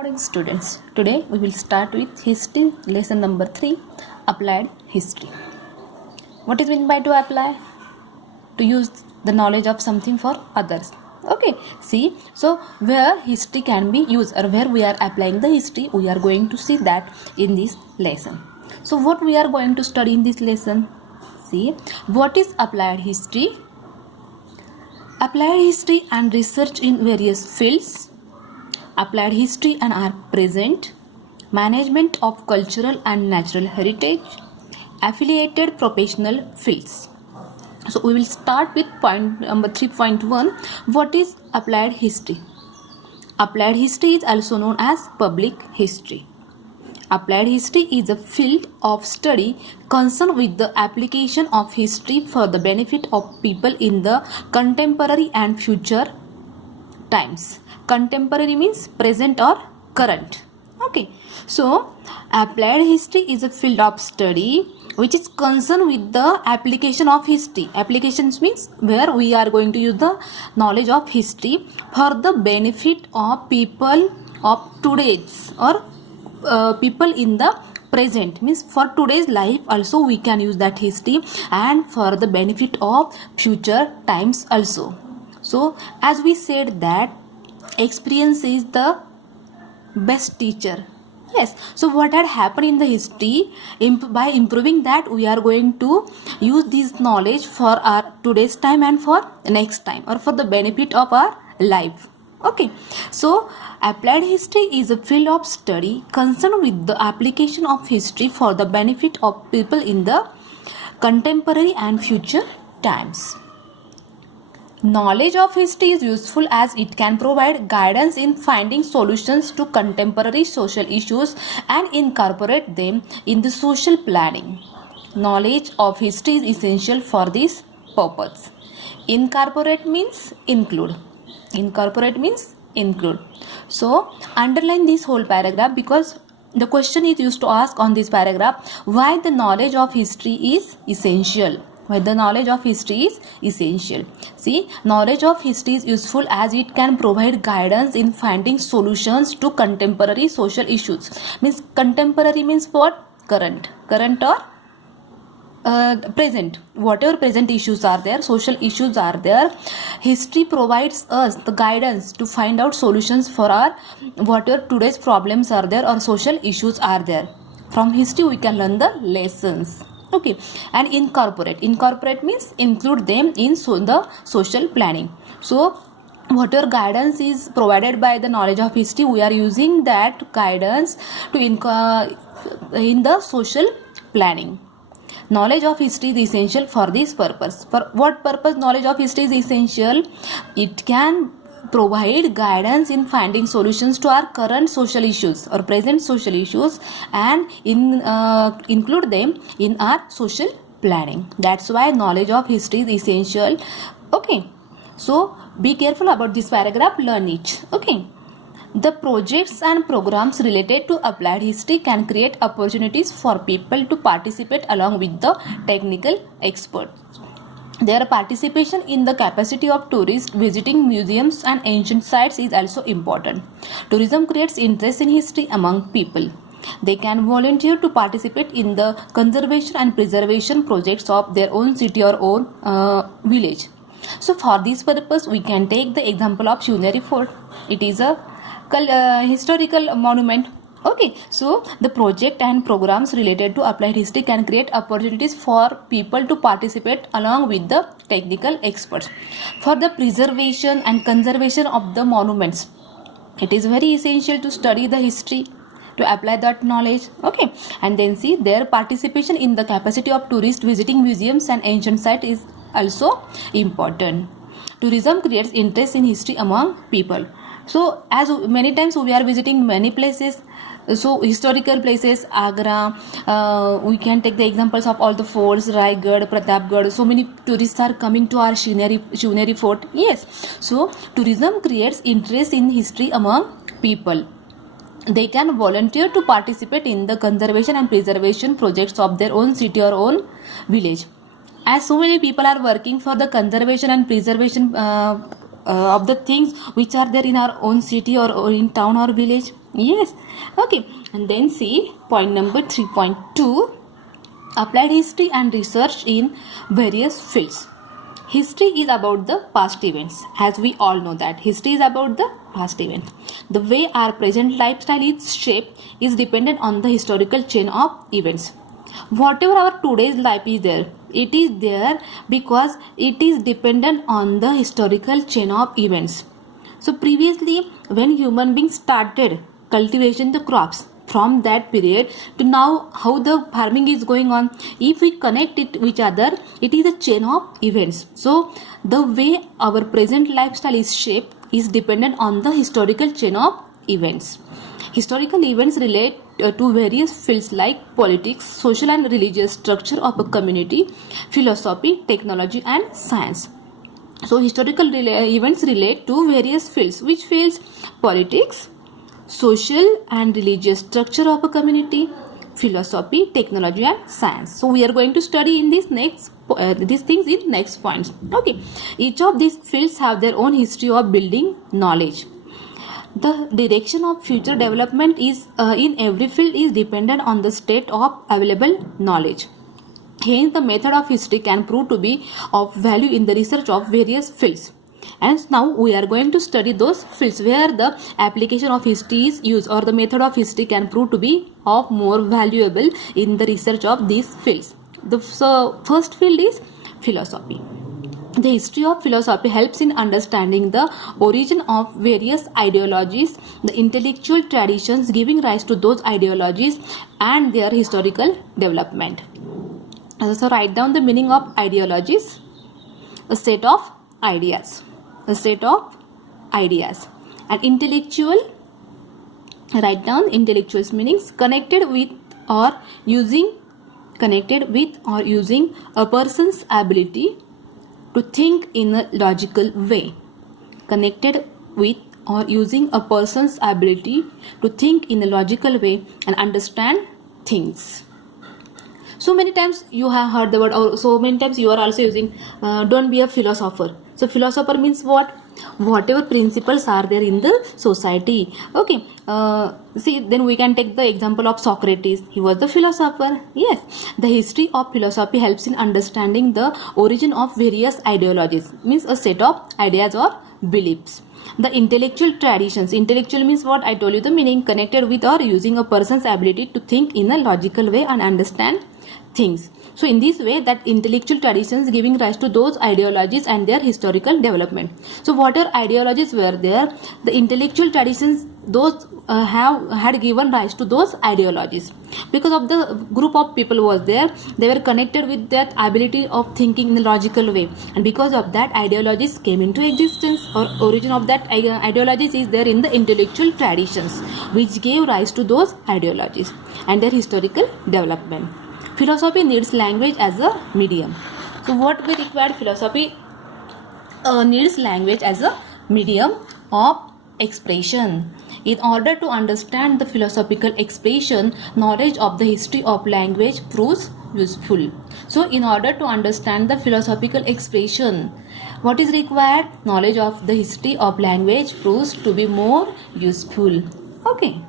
Morning students, today we will start with history lesson number 3, applied history. What is meant by to apply? To use the knowledge of something for others. Okay, see, so where history can be used or where we are applying the history, we are going to see that in this lesson. So what we are going to study in this lesson? See, what is applied history? Applied history and research in various fields, applied history and our present, management of cultural and natural heritage, affiliated professional fields. So we will start with point number 3.1. What is applied history? Applied history is also known as public history. Applied history is a field of study concerned with the application of history for the benefit of people in the contemporary and future times. Contemporary means present or current. Okay, so applied history is a field of study which is concerned with the application of history. Applications means where we are going to use the knowledge of history for the benefit of people of today's or people in the present, means for today's life also we can use that history, and for the benefit of future times also. So as we said that experience is the best teacher. Yes, so what had happened in the history, by improving that we are going to use this knowledge for our today's time and for next time or for the benefit of our life. Okay, so applied history is a field of study concerned with the application of history for the benefit of people in the contemporary and future times. Knowledge of history is useful as it can provide guidance in finding solutions to contemporary social issues and incorporate them in the social planning. Knowledge of history is essential for this purpose. Incorporate means include. Incorporate means include. So underline this whole paragraph because the question is used to ask on this paragraph why the knowledge of history is essential. Why the knowledge of history is essential. See, knowledge of history is useful as it can provide guidance in finding solutions to contemporary social issues. Means contemporary means what? Current or present. Whatever present issues are there, social issues are there, history provides us the guidance to find out solutions for our whatever today's problems are there or social issues are there. From history we can learn the lessons. Okay, and incorporate means include them in the social planning. So whatever guidance is provided by the knowledge of history, we are using that guidance to in the social planning. Knowledge of history is essential for this purpose. For what purpose knowledge of history is essential? It can provide guidance in finding solutions to our current social issues or present social issues and include them in our social planning. That's why knowledge of history is essential. Okay, so be careful about this paragraph, learn it. Okay, the projects and programs related to applied history can create opportunities for people to participate along with the technical experts. Their participation in the capacity of tourists visiting museums and ancient sites is also important. Tourism creates interest in history among people. They can volunteer to participate in the conservation and preservation projects of their own city or own village. So for this purpose, we can take the example of Shivneri Fort. It is a historical monument. Okay, so the project and programs related to applied history can create opportunities for people to participate along with the technical experts. For the preservation and conservation of the monuments, it is very essential to study the history, to apply that knowledge. Okay, and then see their participation in the capacity of tourists visiting museums and ancient sites is also important. Tourism creates interest in history among people. So as many times we are visiting many places, so historical places, Agra, we can take the examples of all the forts, Raigad, Pratapgarh. So many tourists are coming to our Shivneri Fort. Yes, so tourism creates interest in history among people. They can volunteer to participate in the conservation and preservation projects of their own city or own village. As so many people are working for the conservation and preservation of the things which are there in our own city or in town or village. Yes. Okay. And then see point number 3.2, applied history and research in various fields. History is about the past events, as we all know that history is about the past events. The way our present lifestyle is shaped is dependent on the historical chain of events. Whatever our today's life is there, it is there because it is dependent on the historical chain of events. So previously, when human beings started cultivation the crops, from that period to now how the farming is going on, if we connect it with each other, it is a chain of events. So the way our present lifestyle is shaped is dependent on the historical chain of events. Historical events relate to various fields like politics, social and religious structure of a community, philosophy, technology and science. So historical events relate to various fields. Which fields? Politics, social and religious structure of a community, philosophy, technology and science. So we are going to study in this next these things in next points. Okay, each of these fields have their own history of building knowledge. The direction of future development is in every field is dependent on the state of available knowledge. Hence the method of history can prove to be of value in the research of various fields. And now we are going to study those fields where the application of history is used, or the method of history can prove to be of more valuable in the research of these fields. The first field is philosophy. The history of philosophy helps in understanding the origin of various ideologies, the intellectual traditions giving rise to those ideologies and their historical development. So write down the meaning of ideologies: a set of ideas. A set of ideas. And intellectual, write down intellectual's meanings: connected with or using a person's ability to think in a logical way. Connected with or using a person's ability to think in a logical way and understand things. So many times you have heard the word, or so many times you are also using don't be a philosopher. So philosopher means what? Whatever principles are there in the society. Okay. See, then we can take the example of Socrates. He was the philosopher. Yes. The history of philosophy helps in understanding the origin of various ideologies. Means a set of ideas or beliefs. The intellectual traditions. Intellectual means what? I told you the meaning: connected with or using a person's ability to think in a logical way and understand things. So in this way, that intellectual traditions giving rise to those ideologies and their historical development. So whatever ideologies were there, the intellectual traditions, those had given rise to those ideologies. Because of the group of people was there, they were connected with that ability of thinking in a logical way, and because of that ideologies came into existence, or origin of that ideologies is there in the intellectual traditions which gave rise to those ideologies and their historical development. Philosophy needs language as a medium. So what we require? Philosophy needs language as a medium of expression. In order to understand the philosophical expression, knowledge of the history of language proves useful. So in order to understand the philosophical expression, what is required? Knowledge of the history of language proves to be more useful. Okay.